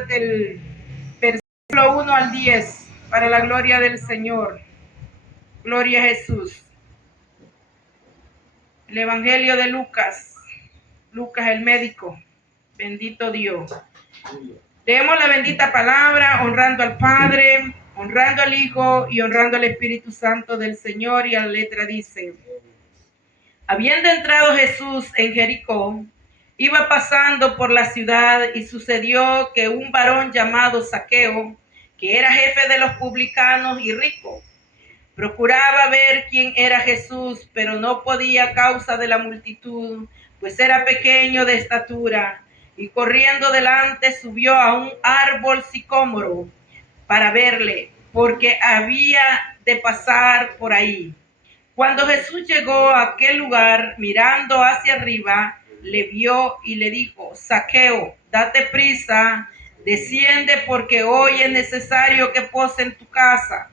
desde el versículo 1 al 10, para la gloria del Señor. Gloria a Jesús. El Evangelio de Lucas. Lucas el médico. Bendito Dios. Leemos la bendita palabra, honrando al Padre, honrando al Hijo y honrando al Espíritu Santo del Señor. Y a la letra dice: habiendo entrado Jesús en Jericó, iba pasando por la ciudad, y sucedió que un varón llamado Zaqueo, que era jefe de los publicanos y rico, procuraba ver quién era Jesús, pero no podía a causa de la multitud, pues era pequeño de estatura, y corriendo delante subió a un árbol sicómoro para verle, porque había de pasar por ahí. Cuando Jesús llegó a aquel lugar, mirando hacia arriba, le vio y le dijo: Zaqueo, date prisa, desciende, porque hoy es necesario que pose en tu casa.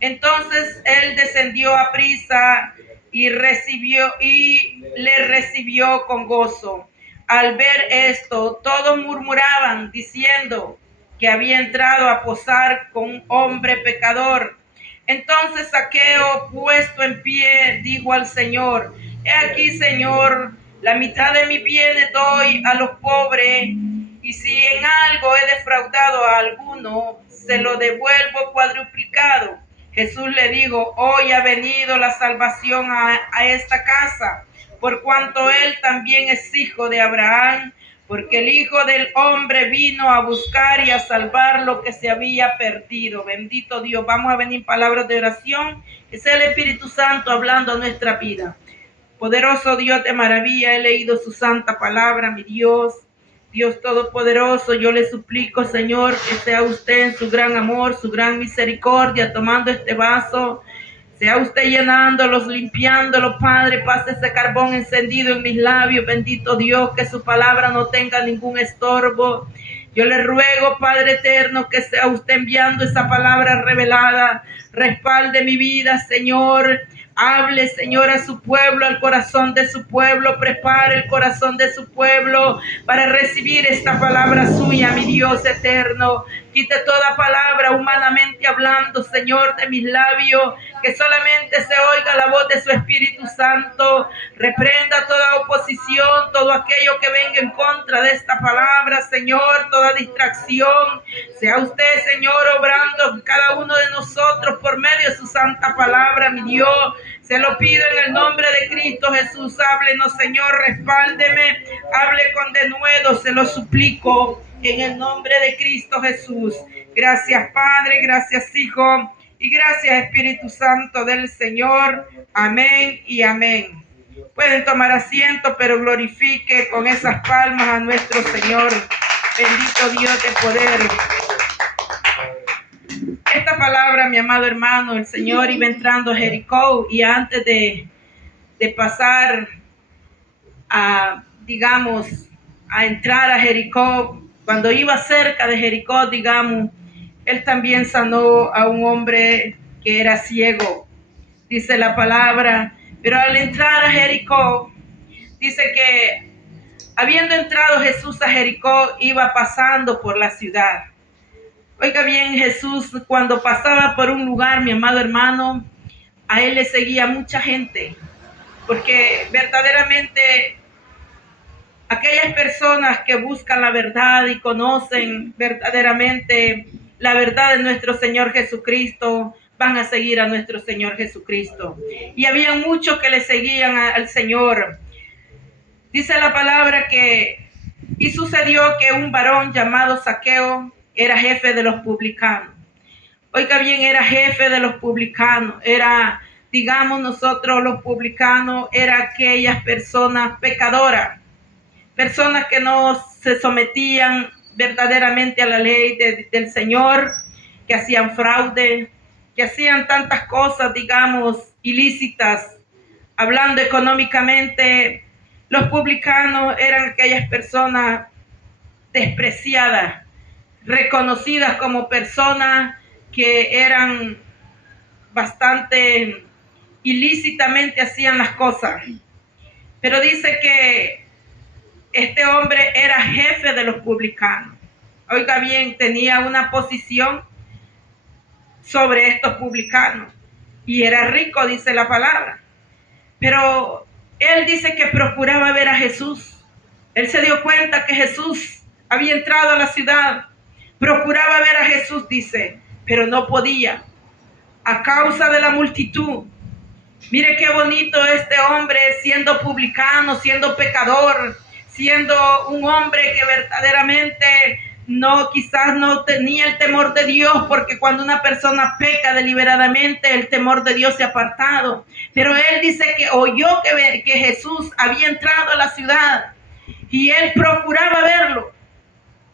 Entonces él descendió a prisa y le recibió con gozo. Al ver esto, todos murmuraban, diciendo que había entrado a posar con un hombre pecador. Entonces Zaqueo, puesto en pie, dijo al Señor: he aquí, Señor, la mitad de mis bienes doy a los pobres, y si en algo he defraudado a alguno, se lo devuelvo cuadruplicado. Jesús le dijo: hoy ha venido la salvación a esta casa, por cuanto él también es hijo de Abraham, porque el Hijo del Hombre vino a buscar y a salvar lo que se había perdido. Bendito Dios. Vamos a venir palabras de oración, que sea el Espíritu Santo hablando a nuestra vida. Poderoso Dios de maravilla, he leído su santa palabra, mi Dios. Dios Todopoderoso, yo le suplico, Señor, que sea usted en su gran amor, su gran misericordia, tomando este vaso. Sea usted llenándolos, limpiándolos, Padre. Pase ese carbón encendido en mis labios. Bendito Dios, que su palabra no tenga ningún estorbo. Yo le ruego, Padre eterno, que sea usted enviando esa palabra revelada. Respalde mi vida, Señor. Hable, Señor, a su pueblo, al corazón de su pueblo. Prepare el corazón de su pueblo para recibir esta palabra suya, mi Dios eterno. Quite toda palabra humanamente hablando, Señor, de mis labios, que solamente se oiga la voz de su Espíritu Santo. Reprenda toda oposición, todo aquello que venga en contra de esta palabra, Señor, toda distracción. Sea usted, Señor, obrando en cada uno de nosotros por medio de su santa palabra, mi Dios. Se lo pido en el nombre de Cristo Jesús. Háblenos, Señor, respáldeme, hable con denuedo, se lo suplico en el nombre de Cristo Jesús. Gracias, Padre, gracias, Hijo, y gracias, Espíritu Santo del Señor. Amén y amén. Pueden tomar asiento, pero glorifique con esas palmas a nuestro Señor. Bendito Dios de poder. Esta palabra, mi amado hermano, el Señor iba entrando a Jericó, y antes de pasar a, digamos, a entrar a Jericó, cuando iba cerca de Jericó, digamos, él también sanó a un hombre que era ciego, dice la palabra. Pero al entrar a Jericó, dice que habiendo entrado Jesús a Jericó, iba pasando por la ciudad. Oiga bien, Jesús cuando pasaba por un lugar, mi amado hermano, a él le seguía mucha gente, porque verdaderamente aquellas personas que buscan la verdad y conocen verdaderamente la verdad de nuestro Señor Jesucristo, van a seguir a nuestro Señor Jesucristo. Y había muchos que le seguían al Señor. Dice la palabra que, y sucedió que un varón llamado Zaqueo era jefe de los publicanos. Oiga bien, era jefe de los publicanos. Era, digamos nosotros los publicanos, era aquellas personas pecadoras, personas que no se sometían verdaderamente a la ley del Señor, que hacían fraude, que hacían tantas cosas, digamos, ilícitas. Hablando económicamente, los publicanos eran aquellas personas despreciadas, reconocidas como personas que eran bastante ilícitamente hacían las cosas. Pero dice que este hombre era jefe de los publicanos. oiga bien, tenía una posición sobre estos publicanos y era rico, dice la palabra. Pero él dice que procuraba ver a Jesús. Él se dio cuenta que Jesús había entrado a la ciudad. Procuraba ver a Jesús, dice, pero no podía a causa de la multitud. Mire qué bonito este hombre, siendo publicano, siendo pecador, siendo un hombre que verdaderamente quizás no tenía el temor de Dios, porque cuando una persona peca deliberadamente, el temor de Dios se ha apartado. Pero él dice que oyó que Jesús había entrado a la ciudad y él procuraba verlo.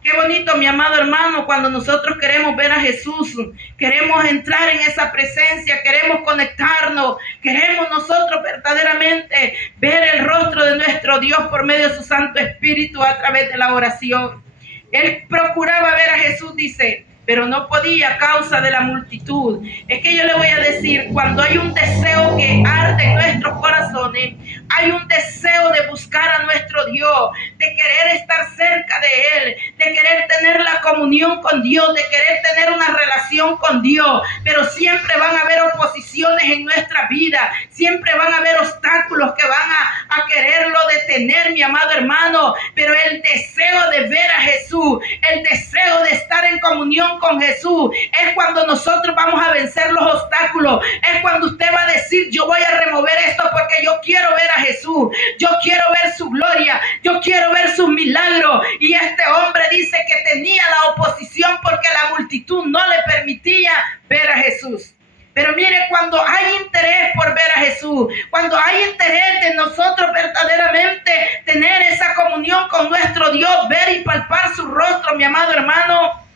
Qué bonito, mi amado hermano, cuando nosotros queremos ver a Jesús, queremos entrar en esa presencia, queremos conectarnos, queremos nosotros verdaderamente ver el rostro de nuestro Dios por medio de su Santo Espíritu a través de la oración. Él procuraba ver a Jesús, dice, pero no podía a causa de la multitud. Es que yo le voy a decir, cuando hay un deseo que arde en nuestros corazones, hay un deseo de buscar a nuestro Dios, de querer estar cerca de Él, de querer tener la comunión con Dios, de querer tener una relación con Dios, pero siempre van a haber oposiciones en nuestra vida, siempre van a haber obstáculos que van a quererlo detener, mi amado hermano, pero el deseo de ver a Jesús, el deseo de estar en comunión con Jesús, es cuando nosotros vamos a vencer los obstáculos, es cuando usted va a decir, yo voy a remover esto porque yo quiero ver a Jesús, yo quiero ver su gloria, yo quiero ver sus milagros. Y este hombre dice que tenía la oposición porque la multitud no le permitía ver a Jesús. Pero mire, cuando hay interés por ver a Jesús, cuando hay interés de nosotros verdaderamente tener esa comunión con nuestro Dios, ver y palpar su rostro, mi amado hermano,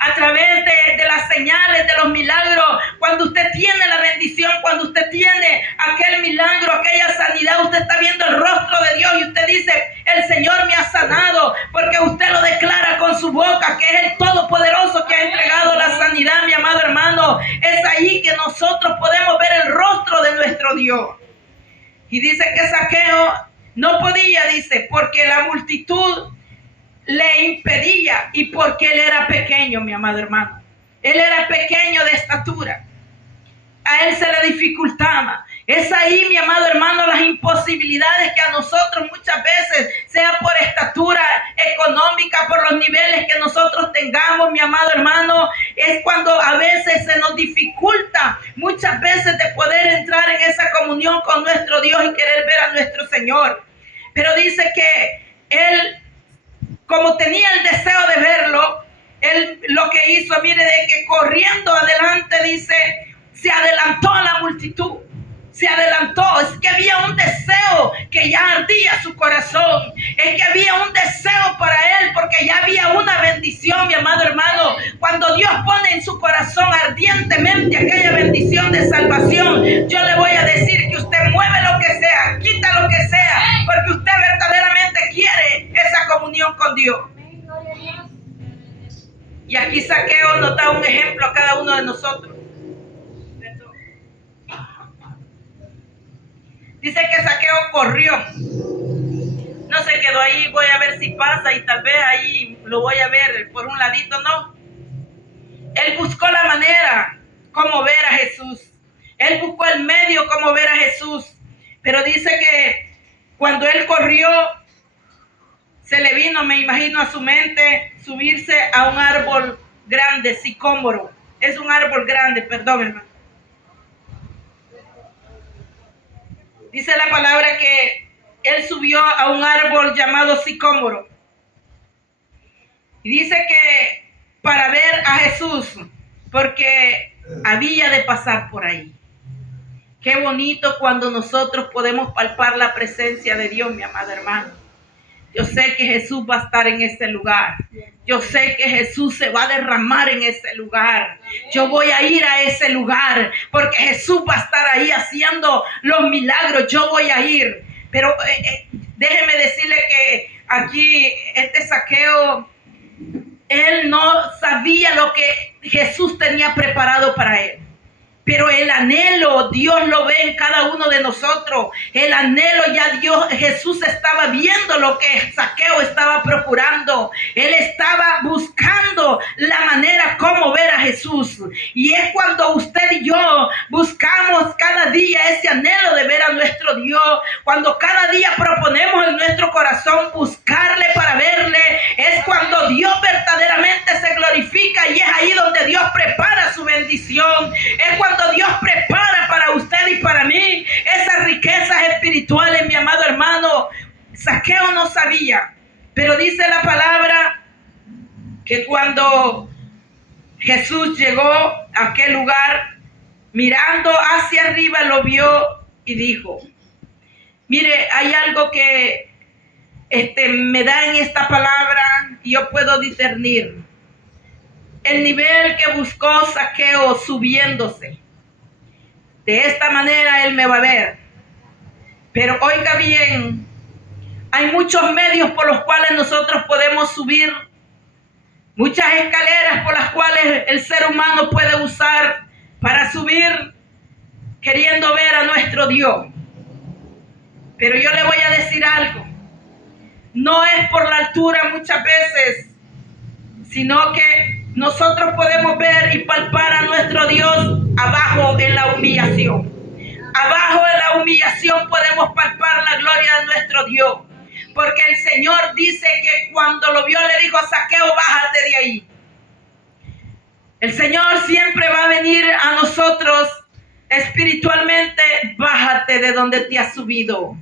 a través de las señales, de los milagros, cuando usted tiene la bendición, cuando usted tiene aquel milagro, aquella sanidad, usted está viendo el rostro de Dios y usted dice, el Señor me ha sanado, porque usted lo declara con su boca, que es el Todopoderoso que ha entregado la sanidad, mi amado hermano. Es ahí que nosotros podemos ver el rostro de nuestro Dios. Y dice que Zaqueo no podía, dice, porque la multitud le impedía y porque él era pequeño, mi amado hermano. Él era pequeño de estatura. A él se le dificultaba. Es ahí, mi amado hermano, las imposibilidades que a nosotros muchas veces, sea por estatura económica, por los niveles que nosotros tengamos, mi amado hermano, es cuando a veces se nos dificulta muchas veces de poder entrar en esa comunión con nuestro Dios y querer ver a nuestro Señor. Pero dice que él, como tenía el deseo de verlo, él lo que hizo, mire, de que corriendo adelante, dice, se adelantó a la multitud. Se adelantó. Es que había un deseo que ya ardía su corazón. Es que había un deseo para él, porque ya había una bendición, mi amado hermano. Cuando Dios pone en su corazón ardientemente aquella bendición de salvación, yo le voy a decir que usted mueve lo que sea, quita lo que sea, porque usted verdaderamente quiere esa comunión con Dios. Y aquí Zaqueo nos da un ejemplo a cada uno de nosotros. Dice que Zaqueo corrió. No se quedó ahí, voy a ver si pasa y tal vez ahí lo voy a ver por un ladito, no. Él buscó la manera como ver a Jesús. Él buscó el medio como ver a Jesús. Pero dice que cuando él corrió, se le vino, me imagino, a su mente subirse a un árbol grande, sicómoro. Es un árbol grande, perdón, hermano. Dice la palabra que él subió a un árbol llamado sicómoro. Y dice que para ver a Jesús, porque había de pasar por ahí. Qué bonito cuando nosotros podemos palpar la presencia de Dios, mi amado hermano. Yo sé que Jesús va a estar en este lugar. Yo sé que Jesús se va a derramar en ese lugar. Yo voy a ir a ese lugar porque Jesús va a estar ahí haciendo los milagros. Yo voy a ir. Pero déjeme decirle que aquí este Zaqueo, él no sabía lo que Jesús tenía preparado para él. Pero el anhelo, Dios lo ve en cada uno de nosotros. El anhelo ya Jesús estaba viendo lo que Zaqueo estaba procurando. Él estaba buscando la manera como ver a Jesús. Y es cuando usted y yo buscamos cada día ese anhelo de ver a nuestro Dios. Cuando cada día proponemos en nuestro corazón buscarle para verle, es cuando Dios verdaderamente se glorifica, y es ahí donde Dios prepara su bendición. Es cuando Dios prepara para usted y para mí esas riquezas espirituales, mi amado hermano. Zaqueo no sabía, pero dice la palabra que cuando Jesús llegó a aquel lugar, mirando hacia arriba, lo vio y dijo: mire, hay algo que me da en esta palabra y yo puedo discernir el nivel que buscó Zaqueo subiéndose. De esta manera él me va a ver. Pero oiga bien, hay muchos medios por los cuales nosotros podemos subir, muchas escaleras por las cuales el ser humano puede usar para subir queriendo ver a nuestro Dios. Pero yo le voy a decir algo: no es por la altura muchas veces, sino que nosotros podemos ver y palpar a nuestro Dios abajo en la humillación. Abajo en la humillación podemos palpar la gloria de nuestro Dios. Porque el Señor dice que cuando lo vio le dijo: Zaqueo, bájate de ahí. El Señor siempre va a venir a nosotros espiritualmente: bájate de donde te has subido.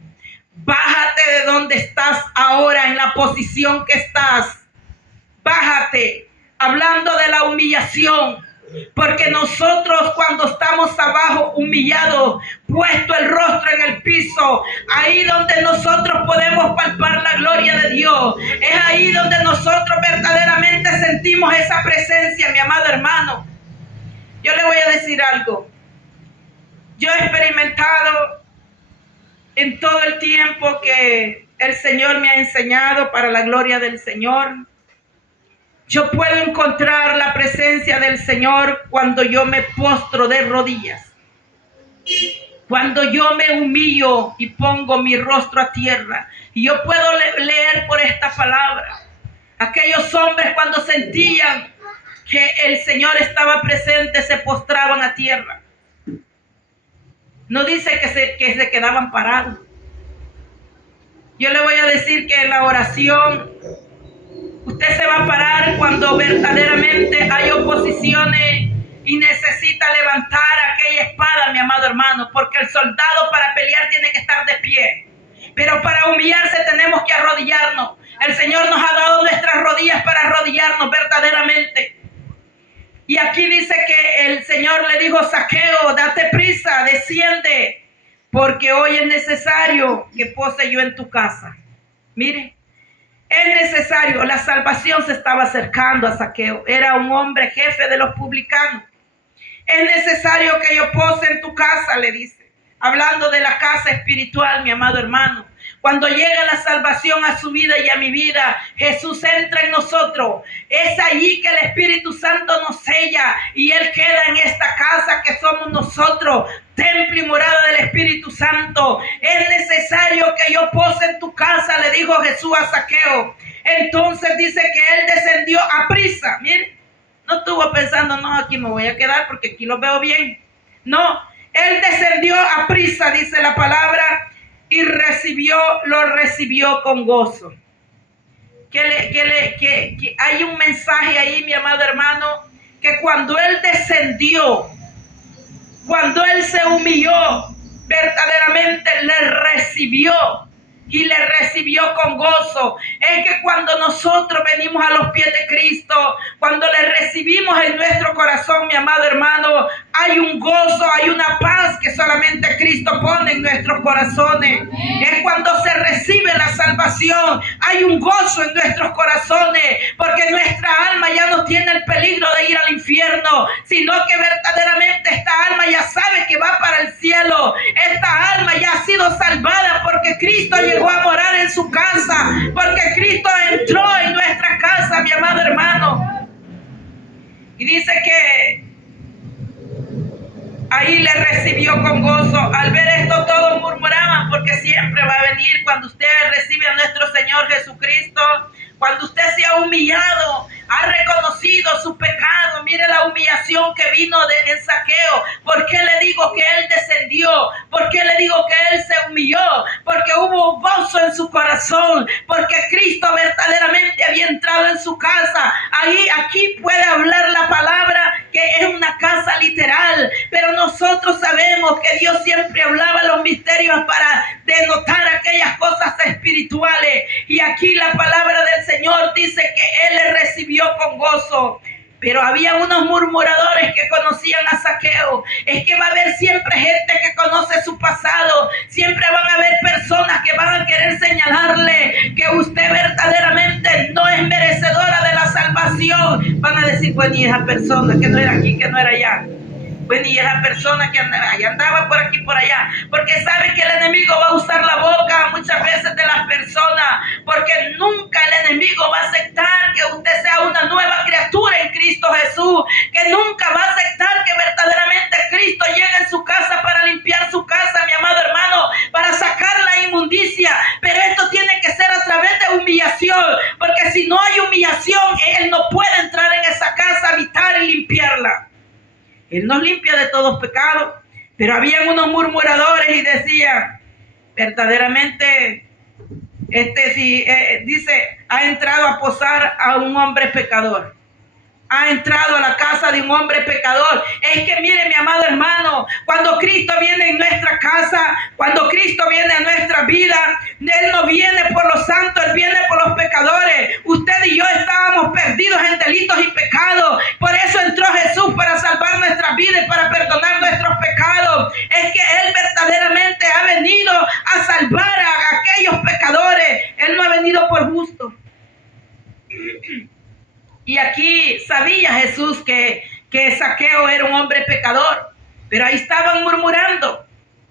Bájate de donde estás ahora, en la posición que estás. Bájate, hablando de la humillación. Porque nosotros, cuando estamos abajo, humillados, puesto el rostro en el piso, ahí donde nosotros podemos palpar la gloria de Dios. Es ahí donde nosotros verdaderamente sentimos esa presencia, mi amado hermano. Yo le voy a decir algo. Yo he experimentado en todo el tiempo que el Señor me ha enseñado para la gloria del Señor. Yo puedo encontrar la presencia del Señor cuando yo me postro de rodillas. Cuando yo me humillo y pongo mi rostro a tierra. Y yo puedo leer por esta palabra. Aquellos hombres, cuando sentían que el Señor estaba presente, se postraban a tierra. No dice que se quedaban parados. Yo le voy a decir que en la oración usted se va a parar cuando verdaderamente hay oposiciones y necesita levantar aquella espada, mi amado hermano, porque el soldado para pelear tiene que estar de pie, pero para humillarse tenemos que arrodillarnos. El Señor nos ha dado nuestras rodillas para arrodillarnos verdaderamente. Y aquí dice que el Señor le dijo: Zaqueo, date prisa, desciende, porque hoy es necesario que pose yo en tu casa. Mire, es necesario, la salvación se estaba acercando a Zaqueo. Era un hombre jefe de los publicanos. Es necesario que yo pose en tu casa, le dice. Hablando de la casa espiritual, mi amado hermano. Cuando llega la salvación a su vida y a mi vida, Jesús entra en nosotros. Es allí que el Espíritu Santo nos sella y Él queda en esta casa que somos nosotros, templo y morada del Espíritu Santo. Es necesario que yo pose en tu casa, le dijo Jesús a Zaqueo. Entonces dice que Él descendió a prisa. Mire, no estuvo pensando: no, aquí me voy a quedar porque aquí lo veo bien. No, Él descendió a prisa, dice la palabra, y lo recibió con gozo. Que hay un mensaje ahí, mi amado hermano, que cuando Él descendió, cuando Él se humilló, verdaderamente le recibió. Y le recibió con gozo. Es que cuando nosotros venimos a los pies de Cristo, cuando le recibimos en nuestro corazón, mi amado hermano, hay un gozo, hay una paz que solamente Cristo pone en nuestros corazones. Es cuando se recibe la salvación, hay un gozo en nuestros corazones, porque nuestra alma ya no tiene el peligro de ir al infierno, sino que verdaderamente esta alma ya sabe que va para el cielo. Esta alma ya ha sido salvada porque Cristo llegó a morar en su casa, porque Cristo entró en nuestra casa, mi amado hermano. Y dice que ahí le recibió con gozo. Al ver esto todos murmuraban, porque siempre va a venir cuando usted recibe a nuestro Señor Jesucristo, cuando usted se ha humillado, ha reconocido su pecado. Mire la humillación que vino en Zaqueo. ¿Por qué le digo que él descendió? ¿Por qué le digo que él se humilló? Porque hubo gozo en su corazón, porque Cristo verdaderamente había entrado en su casa. Aquí puede hablar la palabra que es una casa literal, pero nosotros sabemos que Dios siempre hablaba los misterios para denotar aquellas cosas espirituales. Y aquí la palabra del Señor dice que él le recibió con gozo. Pero había unos murmuradores que conocían a Zaqueo. Es que va a haber siempre gente que conoce su pasado. Siempre van a haber personas que van a querer señalarle que usted verdaderamente no es merecedora de la salvación. Van a decir, bueno, y esa persona que no era aquí, que no era allá. Bueno, y esa persona que andaba por aquí, por allá. Porque sabe que el enemigo va a usar la boca muchas veces de las personas. Porque nunca el enemigo va a aceptar que usted sea una nueva criatura en Cristo Jesús. Que nunca va a aceptar que verdaderamente Cristo llegue en su casa para limpiar su casa, mi amado hermano, para sacar la inmundicia. Pero esto tiene que ser a través de humillación. Porque si no hay humillación, Él no puede entrar en esa casa, habitar y limpiarla. Él nos limpia de todos pecados. Pero habían unos murmuradores y decían, verdaderamente, dice, ha entrado a posar a un hombre pecador. Ha entrado a la casa de un hombre pecador. Es que mire, mi amado hermano, cuando Cristo viene en nuestra casa, cuando Cristo viene a nuestra vida, Él no viene por los santos, Él viene por los pecadores. Usted y yo estábamos perdidos en delitos y pecados. Por eso entró Jesús, para salvar nuestras vidas y para perdonar nuestros pecados. Es que Él verdaderamente ha venido a salvar a aquellos pecadores. Él no ha venido por gusto. Y aquí sabía Jesús que Zaqueo era un hombre pecador, pero ahí estaban murmurando.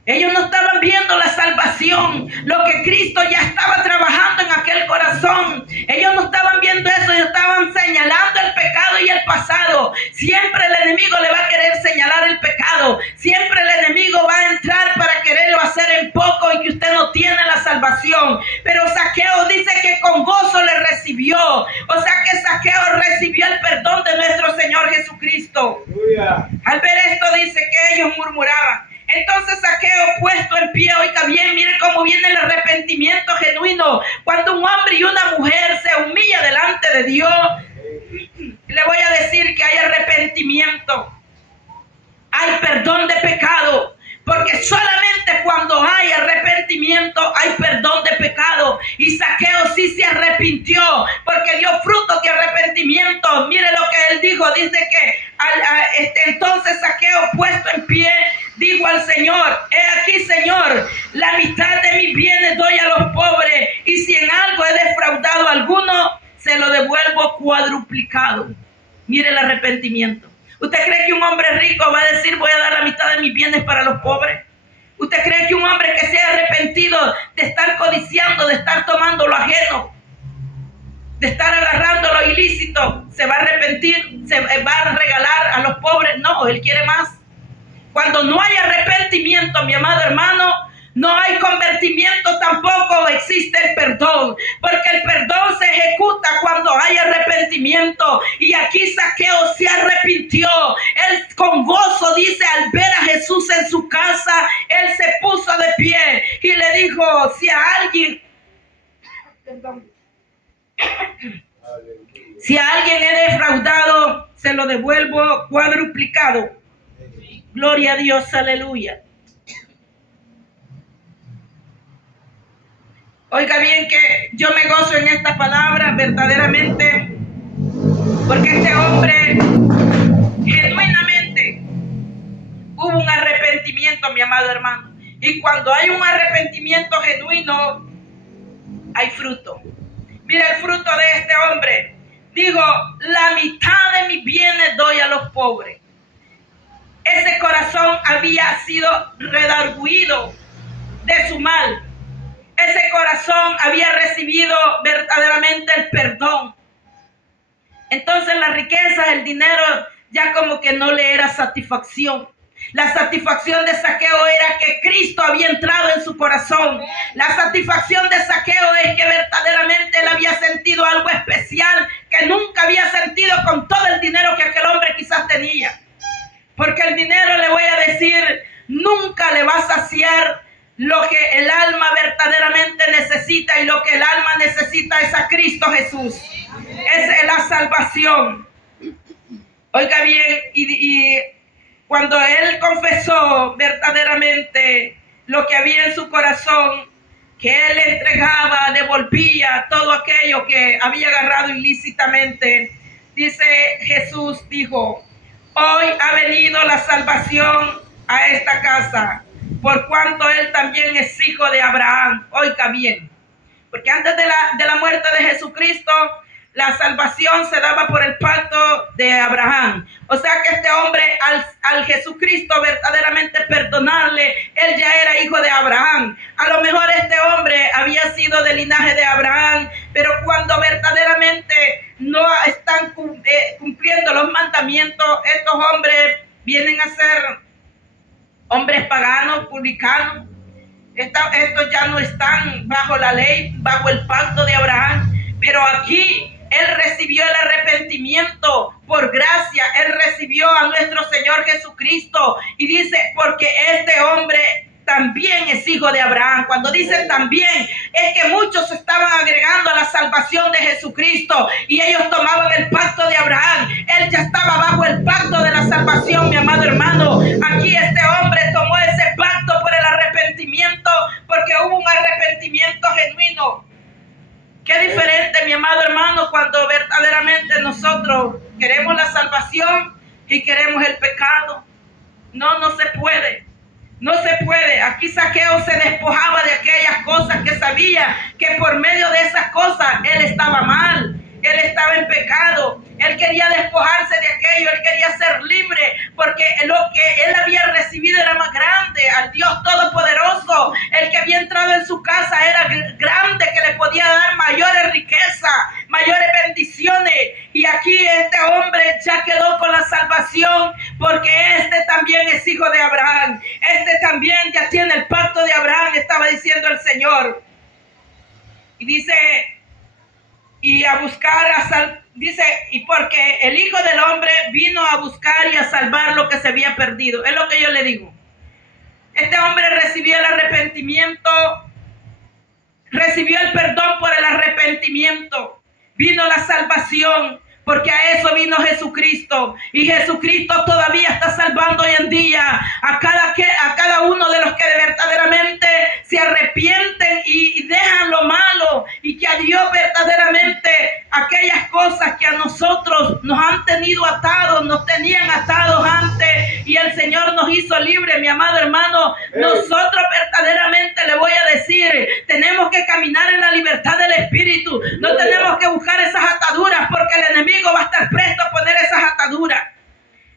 Ellos no estaban viendo la salvación, lo que Cristo ya estaba trabajando en aquel corazón. Ellos no estaban viendo eso, ellos estaban señalando el pecado y el pasado. Siempre el enemigo le va a querer señalar el pecado. Siempre el enemigo va a entrar para quererlo hacer en poco y que usted no tiene la salvación. Pero Zaqueo dice que con gozo le recibió. O sea que Zaqueo recibió el perdón de nuestro Señor Jesucristo. Al ver esto dice que ellos murmuraban. Entonces Zaqueo, puesto en pie, oiga bien, mire cómo viene el arrepentimiento genuino. Cuando un hombre y una mujer se humilla delante de Dios, le voy a decir que hay arrepentimiento, hay perdón de pecado. Porque solamente cuando hay arrepentimiento hay perdón de pecado. Y Zaqueo sí se arrepintió porque dio frutos de arrepentimiento. Mire lo que él dijo. Dice que entonces Zaqueo, puesto en pie, dijo al Señor: he aquí, Señor, la mitad de mis bienes doy a los pobres, y si en algo he defraudado a alguno, se lo devuelvo cuadruplicado. Mire el arrepentimiento. ¿Usted cree que un hombre rico va a decir: voy a dar la mitad de mis bienes para los pobres? ¿Usted cree que un hombre que se ha arrepentido de estar codiciando, de estar tomando lo ajeno, de estar agarrando lo ilícito, se va a arrepentir, se va a regalar a los pobres? No, él quiere más. Cuando no hay arrepentimiento, mi amado hermano, no hay convertimiento, tampoco existe el perdón, porque el perdón se ejecuta cuando hay arrepentimiento. Y aquí Zaqueo se arrepintió. Él con gozo, dice, al ver a Jesús en su casa, él se puso de pie y le dijo: si a alguien he defraudado, se lo devuelvo cuadruplicado. Gloria a Dios, aleluya. Oiga bien que yo me gozo en esta palabra verdaderamente, porque este hombre genuinamente hubo un arrepentimiento, mi amado hermano. Y cuando hay un arrepentimiento genuino, hay fruto. Mira el fruto de este hombre. Digo, la mitad de mis bienes doy a los pobres. Ese corazón había sido redarguido de su mal. Ese corazón había recibido verdaderamente el perdón. Entonces las riquezas, el dinero, ya como que no le era satisfacción. La satisfacción de Zaqueo era que Cristo había entrado en su corazón. La satisfacción de Zaqueo es que verdaderamente él había sentido algo especial que nunca había sentido con todo el dinero que aquel hombre quizás tenía. Porque el dinero, le voy a decir, nunca le va a saciar lo que el alma verdaderamente necesita, y lo que el alma necesita es a Cristo Jesús. Es la salvación. Oiga bien, y cuando él confesó verdaderamente lo que había en su corazón, que él entregaba, devolvía todo aquello que había agarrado ilícitamente, dice Jesús, dijo: hoy ha venido la salvación a esta casa, por cuanto él también es hijo de Abraham. Oiga bien, porque antes de la muerte de Jesucristo, la salvación se daba por el pacto de Abraham. O sea que este hombre, al Jesucristo verdaderamente perdonarle, él ya era hijo de Abraham. A lo mejor este hombre había sido del linaje de Abraham, pero cuando verdaderamente no están cumpliendo los mandamientos, estos hombres vienen a ser hombres paganos, publicanos. Estos ya no están bajo la ley, bajo el pacto de Abraham, pero aquí él recibió el arrepentimiento por gracia. Él recibió a nuestro Señor Jesucristo, y dice, porque este hombre también es hijo de Abraham. Cuando dice también, es que muchos estaban agregando a la salvación de Jesucristo, y ellos tomaban el pacto de Abraham. Él ya estaba bajo el pacto de la salvación, mi amado hermano. Aquí este hombre tomó ese pacto por el arrepentimiento, porque hubo un arrepentimiento genuino. Qué diferente, mi amado hermano, cuando verdaderamente nosotros queremos la salvación y queremos el pecado. No se puede. No se puede. Aquí Zaqueo se despojaba de aquellas cosas que sabía que por medio de esas cosas él estaba mal. Él estaba en pecado. Él quería despojarse de aquello. Él quería ser libre, porque lo que él había recibido era más grande. Al Dios Todopoderoso, el que había entrado en su casa era grande, que le podía dar mayores riquezas, mayores bendiciones. Y aquí este hombre ya quedó con la salvación, porque este también es hijo de Abraham. Este también ya tiene el pacto de Abraham, estaba diciendo el Señor. Y dice, y a buscar, dice, y porque el Hijo del Hombre vino a buscar y a salvar lo que se había perdido. Es lo que yo le digo. Este hombre recibió el arrepentimiento, recibió el perdón por el arrepentimiento. Vino la salvación, porque a eso vino Jesucristo. Y Jesucristo todavía está salvando hoy en día a cada uno de los que verdaderamente se arrepienten y dejan lo malo, y que a Dios verdaderamente aquellas cosas que a nosotros nos han tenido atados, nos tenían atados antes, y el Señor nos hizo libres, mi amado hermano. Nosotros verdaderamente, le voy a decir, tenemos que caminar en la libertad del Espíritu. No tenemos que buscar esas ataduras, porque el enemigo va a estar presto a poner esas ataduras.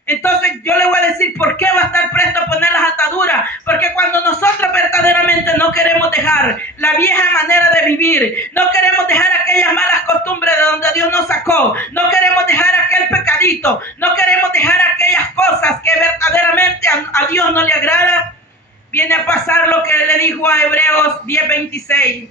Entonces yo le voy a decir por qué va a estar presto a poner las ataduras. Porque cuando nosotros verdaderamente no queremos dejar la vieja manera de vivir, no queremos dejar aquellas malas costumbres de donde Dios nos sacó, no queremos dejar aquel pecadito, no queremos dejar aquellas cosas que verdaderamente a Dios no le agrada, viene a pasar lo que le dijo a Hebreos 10:26.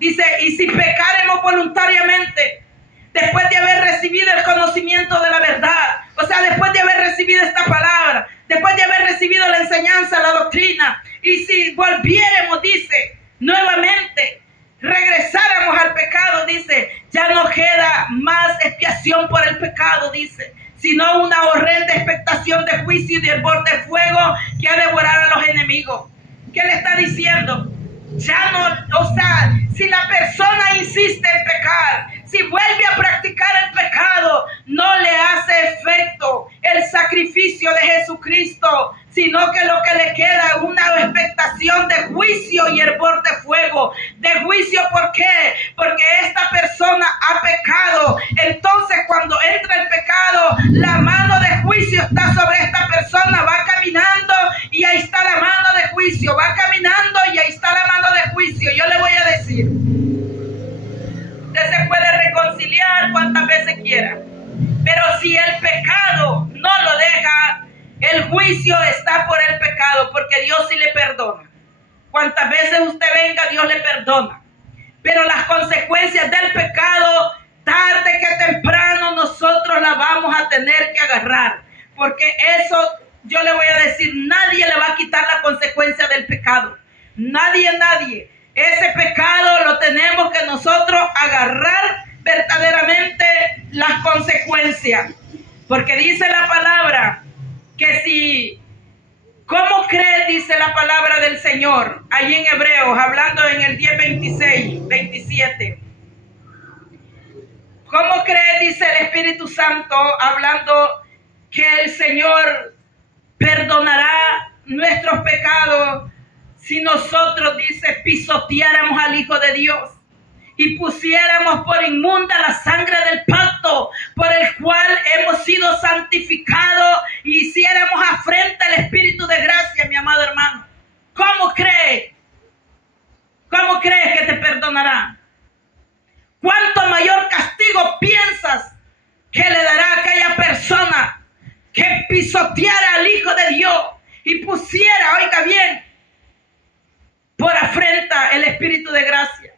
Dice, y si pecaremos voluntariamente, después de haber recibido el conocimiento de la verdad, o sea, después de haber recibido esta palabra, después de haber recibido la enseñanza, la doctrina, y si volviéramos, dice, nuevamente, regresáramos al pecado, dice, ya no queda más expiación por el pecado, dice, sino una horrenda expectación de juicio y de hervor de fuego que ha de devorar a los enemigos. ¿Qué le está diciendo? Ya no, o sea, si la persona insiste en pecar, si vuelve a practicar el pecado, no le hace efecto el sacrificio de Jesucristo, sino que lo que le queda es una expectación de juicio y hervor de fuego. De juicio, ¿por qué? Porque esta persona ha pecado. Entonces, cuando entra el pecado, la mano de juicio está sobre esta persona, va caminando y ahí está la mano de juicio, va caminando y ahí está la mano de juicio. Yo le voy a decir, usted se puede reconciliar cuantas veces quiera, pero si el pecado no lo deja, El juicio está por el pecado, porque Dios sí le perdona. Cuantas veces usted venga, Dios le perdona. Pero las consecuencias del pecado, tarde que temprano, nosotros las vamos a tener que agarrar. Porque eso, yo le voy a decir, nadie le va a quitar la consecuencia del pecado. Nadie. Ese pecado lo tenemos que nosotros agarrar verdaderamente las consecuencias. Porque dice la palabra que si, ¿cómo crees? Dice la palabra del Señor, allí en Hebreos, hablando en el 10:26-27. ¿Cómo crees? Dice el Espíritu Santo, hablando que el Señor perdonará nuestros pecados si nosotros, dice, pisoteáramos al Hijo de Dios y pusiéramos por inmunda la sangre del pacto por el cual hemos sido santificados y hiciéramos afrenta al Espíritu de gracia, mi amado hermano? ¿Cómo crees? ¿Cómo crees que te perdonará? ¿Cuánto mayor castigo piensas que le dará a aquella persona que pisoteara al Hijo de Dios y pusiera, oiga bien, por afrenta el Espíritu de gracia?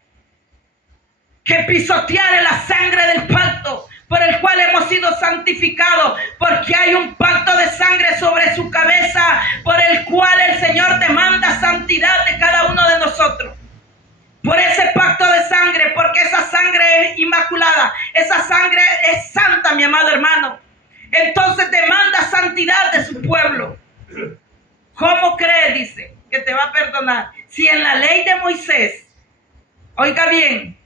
Que pisoteara la sangre del pacto por el cual hemos sido santificados, porque hay un pacto de sangre sobre su cabeza por el cual el Señor demanda santidad de cada uno de nosotros. Por ese pacto de sangre, porque esa sangre es inmaculada, esa sangre es santa, mi amado hermano. Entonces demanda santidad de su pueblo. ¿Cómo cree, dice, que te va a perdonar? Si en la ley de Moisés, oiga bien,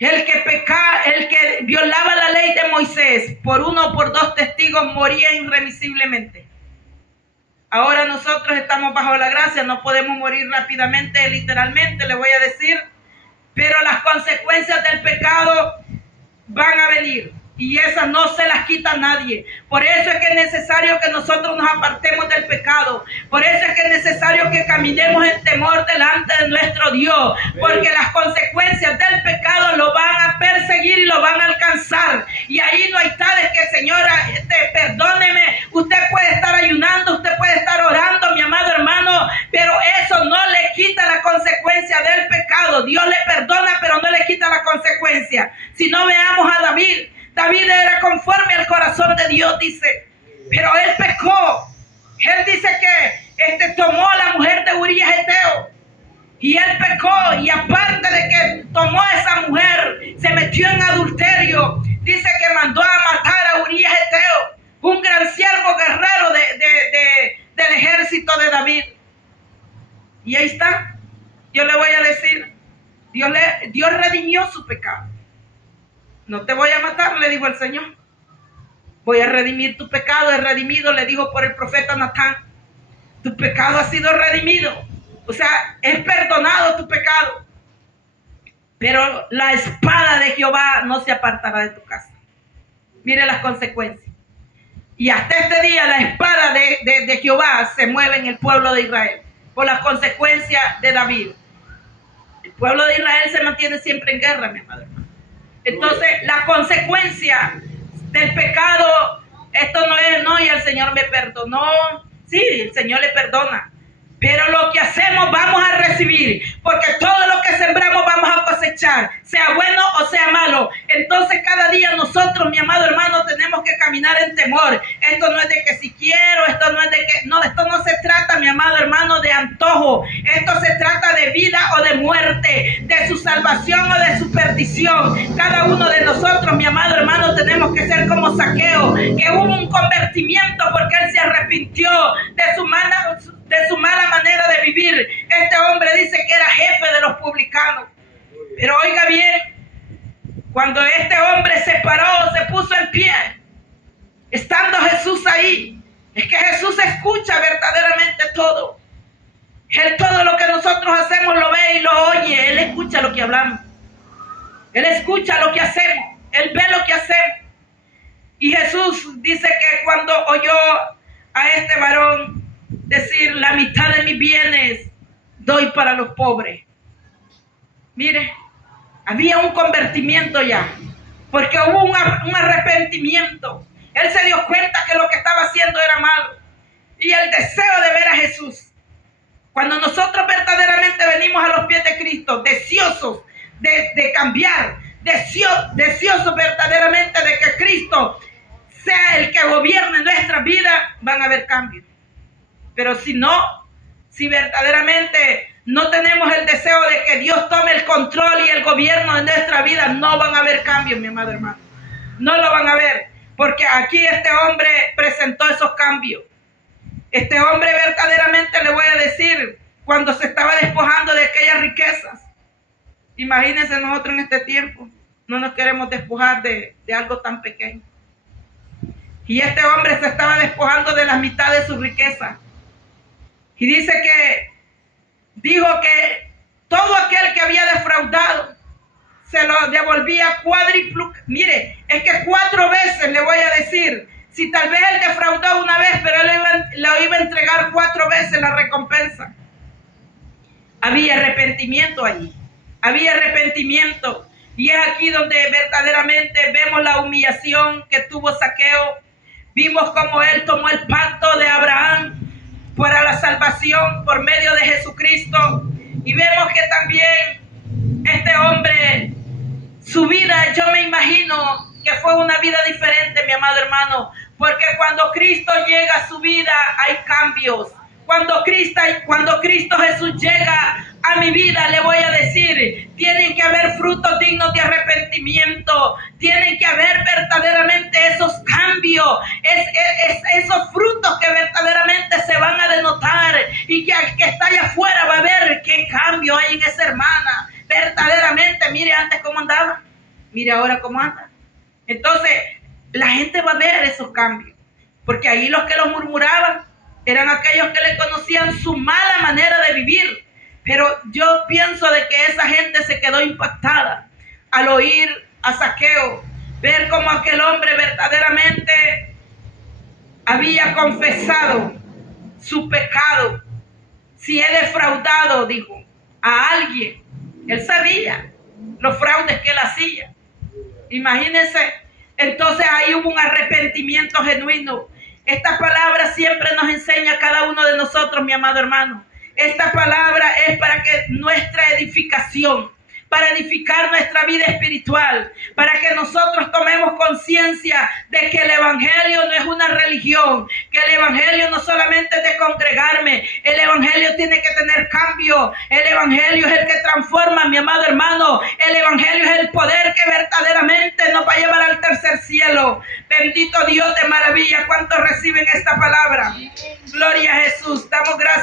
el que violaba la ley de Moisés por uno o por dos testigos moría irremisiblemente. Ahora nosotros estamos bajo la gracia, no podemos morir rápidamente, literalmente, le voy a decir, pero las consecuencias del pecado van a venir y esas no se las quita nadie. Por eso es que es necesario que nosotros nos apartemos del pecado. Por eso es que es necesario que caminemos en temor delante de nuestro Dios, porque las consecuencias del pecado lo van a perseguir y lo van a alcanzar. Y ahí no hay tales que, señora, perdóneme, usted puede estar ayunando, usted puede estar orando, mi amado hermano, pero eso no le quita la consecuencia del pecado. Dios le perdona, pero no le quita la consecuencia. Si no, veamos a David. David era conforme al corazón de Dios, dice, pero él pecó. Él dice que tomó a la mujer de Urías Eteo y él pecó, y aparte de que tomó a esa mujer, se metió en adulterio. Dice que mandó a matar a Urías Eteo, un gran siervo guerrero del ejército de David. Y ahí está. Yo le voy a decir, Dios redimió su pecado. No te voy a matar, le dijo el Señor. Voy a redimir tu pecado, es redimido, le dijo por el profeta Natán. Tu pecado ha sido redimido. O sea, es perdonado tu pecado. Pero la espada de Jehová no se apartará de tu casa. Mire las consecuencias. Y hasta este día la espada de Jehová se mueve en el pueblo de Israel por las consecuencias de David. El pueblo de Israel se mantiene siempre en guerra, mi hermano. Entonces, la consecuencia del pecado, esto no es, no, y el Señor me perdonó. Sí, el Señor le perdona. Pero lo que hacemos vamos a recibir, porque todo lo que sembramos vamos a cosechar, sea bueno o sea malo. Entonces cada día nosotros, mi amado hermano, tenemos que caminar en temor. Esto no es de que si quiero, esto no es de que, no, esto no se trata, mi amado hermano, de antojo. Esto se trata de vida o de muerte, de su salvación o de su perdición. Cada uno de nosotros, mi amado hermano, tenemos que ser como Zaqueo, que hubo un convertimiento porque él se arrepintió de su mala manera de vivir. Este hombre dice que era jefe de los publicanos. Pero oiga bien, cuando este hombre se paró, se puso en pie, estando Jesús ahí, es que Jesús escucha verdaderamente todo. Él todo lo que nosotros hacemos lo ve y lo oye. Él escucha lo que hablamos. Él escucha lo que hacemos. Él ve lo que hacemos. Y Jesús dice que cuando oyó a este varón decir, la mitad de mis bienes doy para los pobres. Mire, había un convertimiento ya, porque hubo un arrepentimiento. Él se dio cuenta que lo que estaba haciendo era malo. y el deseo de ver a Jesús. Cuando nosotros verdaderamente venimos a los pies de Cristo, deseosos de cambiar, deseosos verdaderamente de que Cristo sea el que gobierne nuestra vida, van a haber cambios. Pero si verdaderamente no tenemos el deseo de que Dios tome el control y el gobierno de nuestra vida, no van a haber cambios, mi amado hermano. No lo van a ver, porque aquí este hombre presentó esos cambios. Este hombre verdaderamente, le voy a decir, cuando se estaba despojando de aquellas riquezas. Imagínense nosotros en este tiempo, no nos queremos despojar de algo tan pequeño. Y este hombre se estaba despojando de la mitad de su riqueza. Y dice que dijo que todo aquel que había defraudado se lo devolvía cuádruple. Mire, es que 4 veces le voy a decir. Si tal vez él defraudó una vez, pero él le iba a entregar 4 veces la recompensa. Había arrepentimiento allí. Había arrepentimiento. Y es aquí donde verdaderamente vemos la humillación que tuvo Zaqueo. Vimos cómo él tomó el pacto de Abraham para la salvación por medio de Jesucristo. Y vemos que también este hombre, su vida, yo me imagino que fue una vida diferente, mi amado hermano, porque cuando Cristo llega a su vida hay cambios. Cuando Cristo Jesús llega a mi vida, le voy a decir, tienen que haber frutos dignos de arrepentimiento, tienen que haber verdaderamente esos cambios, esos frutos que verdaderamente se van a denotar y que al que está allá afuera va a ver qué cambio hay en esa hermana. Verdaderamente, mire antes cómo andaba, mire ahora cómo anda. Entonces, la gente va a ver esos cambios, porque ahí los que los murmuraban eran aquellos que le conocían su mala manera de vivir. Pero yo pienso de que esa gente se quedó impactada al oír a Zaqueo, ver cómo aquel hombre verdaderamente había confesado su pecado. Si he defraudado, dijo, a alguien, él sabía los fraudes que él hacía. Imagínense, entonces ahí hubo un arrepentimiento genuino. Esta palabra siempre nos enseña a cada uno de nosotros, mi amado hermano. Esta palabra es para que nuestra edificación, para edificar nuestra vida espiritual, para que nosotros tomemos conciencia de que el evangelio no es una religión, que el evangelio no solamente es de congregarme, el evangelio tiene que tener cambio, el evangelio es el que transforma, mi amado hermano, el evangelio es el poder que verdaderamente nos va a llevar al tercer cielo. Bendito Dios de maravilla, ¿cuántos reciben esta palabra? Gloria a Jesús, damos gracias.